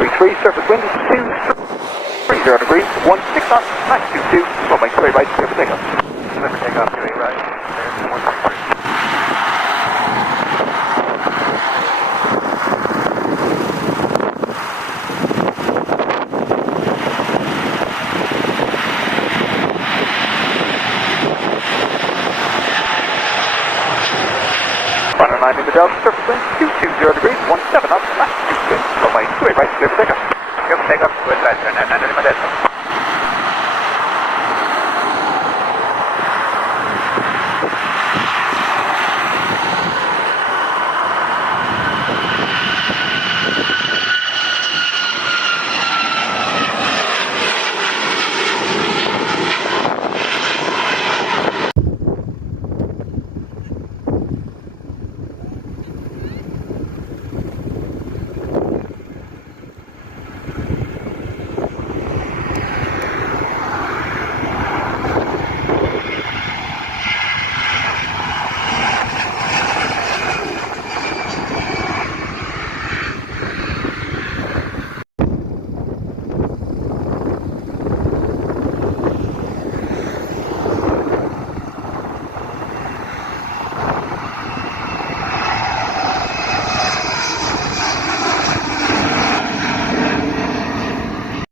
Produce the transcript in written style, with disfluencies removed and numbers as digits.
33, surface wind 230 degrees, 16 knots, max 22, runway 28 right, clear for takeoff. Clear for takeoff, 28 right, clear for 133. Runway 9 in the Delta, surface wind 220 degrees, 17 knots, max 22, runway 28 right, clear for takeoff. Clear for takeoff, good right, turn 900 in my desk.